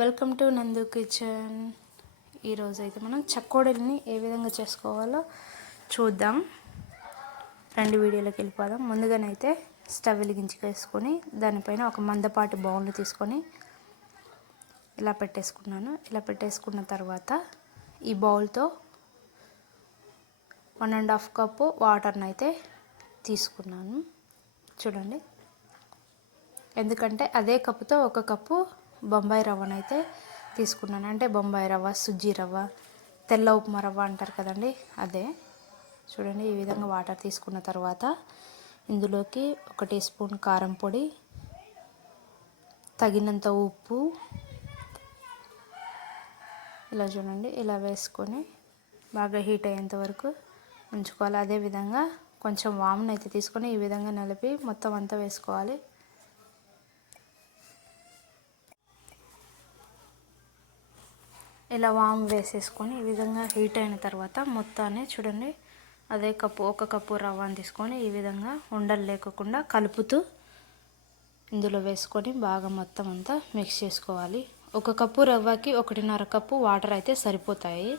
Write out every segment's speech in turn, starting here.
Welcome to నందు kitchen. ఈరోజు అయితే మనం చక్కోడీలని ఏ విధంగా చేసుకోవాలో చూద్దాం. రెండు వీడియోలోకి వెళ్ళిపోదాం. ముందుగానైతే స్టవ్ వెలిగించి వేసుకొని దానిపైన ఒక మందపాటి బౌల్ని తీసుకొని ఇలా పెట్టేసుకున్నాను. ఇలా పెట్టేసుకున్న తర్వాత ఈ బౌల్తో వన్ అండ్ హాఫ్ కప్పు వాటర్ని అయితే తీసుకున్నాను. చూడండి. ఎందుకంటే అదే కప్పుతో ఒక కప్పు బొంబాయి రవ్వనైతే తీసుకున్నాను. అంటే బొంబాయి రవ్వ సుజ్జి రవ్వ తెల్ల ఉప్మా రవ్వ అంటారు కదండి అదే. చూడండి ఈ విధంగా వాటర్ తీసుకున్న తర్వాత ఇందులోకి ఒక టీ స్పూన్ కారం పొడి తగినంత ఉప్పు ఇలా చూడండి ఇలా వేసుకొని బాగా హీట్ అయ్యేంత వరకు ఉంచుకోవాలి. అదేవిధంగా కొంచెం వామును అయితే తీసుకొని ఈ విధంగా నలిపి మొత్తం అంతా వేసుకోవాలి. ఇలా వామ్ వేసేసుకొని ఈ విధంగా హీట్ అయిన తర్వాత మొత్తాన్ని చూడండి. అదే కప్పు ఒక కప్పు రవ్వని తీసుకొని ఈ విధంగా ఉండలు లేకుండా కలుపుతూ ఇందులో వేసుకొని బాగా మొత్తం అంతా మిక్స్ చేసుకోవాలి. ఒక కప్పు రవ్వకి ఒకటిన్నర కప్పు వాటర్ అయితే సరిపోతాయి.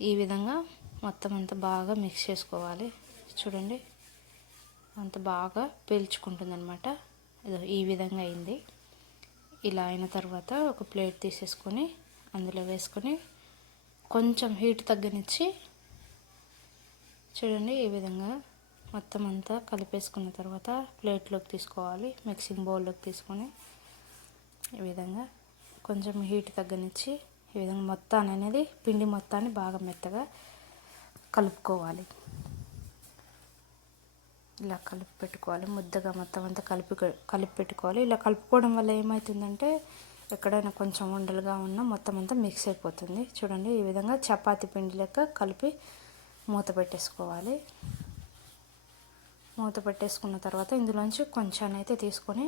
ఈ విధంగా మొత్తం అంతా బాగా మిక్స్ చేసుకోవాలి. చూడండి. అంత బాగా పీల్చుకుంటుందన్నమాట. ఈ విధంగా అయింది. ఇలా అయిన తర్వాత ఒక ప్లేట్ తీసేసుకొని అందులో వేసుకొని కొంచెం హీట్ తగ్గనిచ్చి చూడండి ఈ విధంగా మొత్తం అంతా కలిపేసుకున్న తర్వాత ప్లేట్లోకి తీసుకోవాలి మిక్సింగ్ బౌల్లోకి తీసుకొని ఈ విధంగా కొంచెం హీట్ తగ్గనిచ్చి ఈ విధంగా మొత్తాన్ని అనేది పిండి మొత్తాన్ని బాగా మెత్తగా కలుపుకోవాలి. ఇలా కలిపి పెట్టుకోవాలి ముద్దగా మొత్తం అంతా కలిపి కలిపి పెట్టుకోవాలి. ఇలా కలుపుకోవడం వల్ల ఏమవుతుందంటే ఎక్కడైనా కొంచెం ఉండలుగా ఉన్న మొత్తం అంతా మిక్స్ అయిపోతుంది. చూడండి ఈ విధంగా చపాతీ పిండి లెక్క కలిపి మూత పెట్టేసుకోవాలి. మూత పెట్టేసుకున్న తర్వాత ఇందులోంచి కొంచెం అయితే తీసుకొని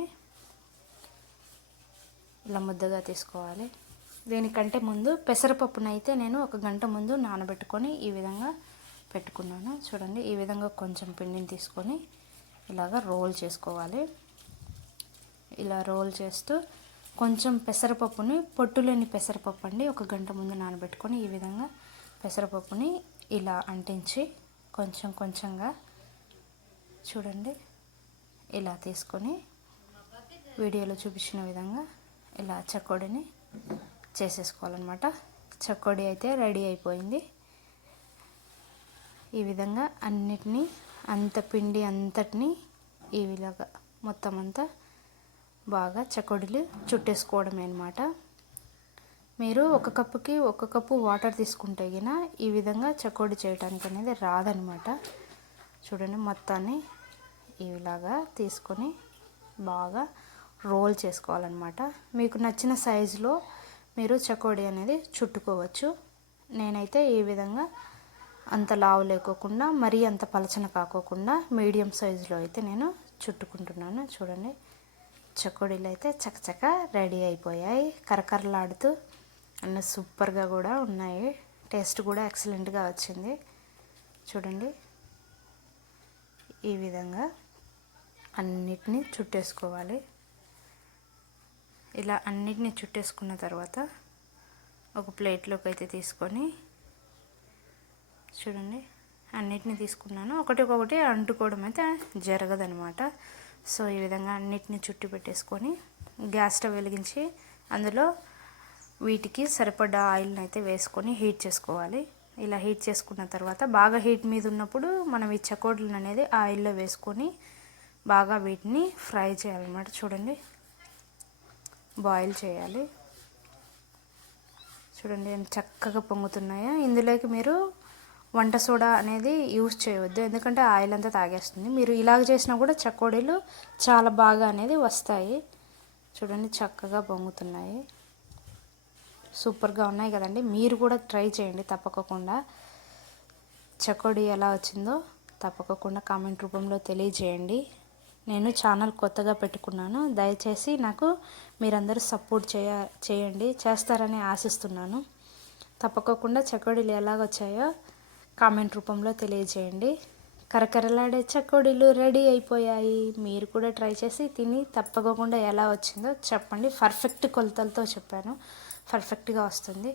ఇలా ముద్దగా తీసుకోవాలి. దీనికంటే ముందు పెసరపప్పునైతే నేను ఒక గంట ముందు నానబెట్టుకొని ఈ విధంగా పెట్టుకున్నాను. చూడండి ఈ విధంగా కొంచెం పిండిని తీసుకొని ఇలాగ రోల్ చేసుకోవాలి. ఇలా రోల్ చేస్తూ కొంచెం పెసరపప్పుని పొట్టులేని పెసరపప్పు అండి ఒక గంట ముందు నానబెట్టుకొని ఈ విధంగా పెసరపప్పుని ఇలా అంటించి కొంచెం కొంచెంగా చూడండి ఇలా తీసుకొని వీడియోలో చూపించిన విధంగా ఇలా చకోడిని చేసేసుకోవాలన్నమాట. చకోడి అయితే రెడీ అయిపోయింది. ఈ విధంగా అన్నిటినీ అంత పిండి అంతటిని ఈ విధంగా మొత్తం అంతా బాగా చకోడీలు చుట్టేసుకోవడమే అనమాట మీరు ఒక కప్పుకి ఒక కప్పు వాటర్ తీసుకుంటే గిన ఈ విధంగా చకోడి చేయడానికి అనేది రాదనమాట చూడండి మొత్తాన్ని ఇలాగా తీసుకొని బాగా రోల్ చేసుకోవాలన్నమాట. మీకు నచ్చిన సైజులో మీరు చకోడి అనేది చుట్టుకోవచ్చు. నేనైతే ఈ విధంగా అంత లావు లేకోకుండా మరీ అంత పలచన కాకోకుండా మీడియం సైజులో అయితే నేను చుట్టుకుంటున్నాను. చూడండి చకోడీలు అయితే చకచక రెడీ అయిపోయాయి. కరకరలాడుతూ అన్న సూపర్గా కూడా ఉన్నాయి. టేస్ట్ కూడా ఎక్సలెంట్గా వచ్చింది. చూడండి. ఈ విధంగా అన్నిటినీ చుట్టేసుకోవాలి. ఇలా అన్నిటినీ చుట్టేసుకున్న తర్వాత ఒక ప్లేట్లోకి అయితే తీసుకొని చూడండి. అన్నిటిని తీసుకున్నాను. ఒకటి ఒకటి అంటుకోవడం అయితే జరగదనమాట. సో ఈ విధంగా అన్నిటిని చుట్టి పెట్టేసుకొని గ్యాస్ స్టవ్ వెలిగించి అందులో వీటికి సరిపడా ఆయిల్ని అయితే వేసుకొని హీట్ చేసుకోవాలి. ఇలా హీట్ చేసుకున్న తర్వాత బాగా హీట్ మీద ఉన్నప్పుడు మనం ఈ చకోడీలను అనేది ఆయిల్లో వేసుకొని బాగా వీటిని ఫ్రై చేయాలన్నమాట. చూడండి. బాయిల్ చేయాలి. చూడండి చక్కగా పొంగుతున్నాయా. ఇందులోకి మీరు వంట సోడా అనేది యూస్ చేయవద్దు. ఎందుకంటే ఆయిల్ అంతా తాగేస్తుంది. మీరు ఇలాగ చేసినా కూడా చకోడీలు చాలా బాగా అనేది వస్తాయి. చూడండి చక్కగా పొంగుతున్నాయి. సూపర్గా ఉన్నాయి కదండి. మీరు కూడా ట్రై చేయండి తప్పకుండా. చకోడీ ఎలా వచ్చిందో తప్పకుండా కామెంట్ రూపంలో తెలియజేయండి. నేను ఛానల్ కొత్తగా పెట్టుకున్నాను. దయచేసి నాకు మీరందరూ సపోర్ట్ చేయ చేయండి. చేస్తారని ఆశిస్తున్నాను. తప్పకుండా చకోడీలు ఎలాగొచ్చాయో కామెంట్ రూపంలో తెలియజేయండి. కరకరలాడే చకోడీలు రెడీ అయిపోయాయి. మీరు కూడా ట్రై చేసి తిని తప్పకుండా ఎలా వచ్చిందో చెప్పండి. పర్ఫెక్ట్ కొలతలతో చెప్పాను. పర్ఫెక్ట్గా వస్తుంది.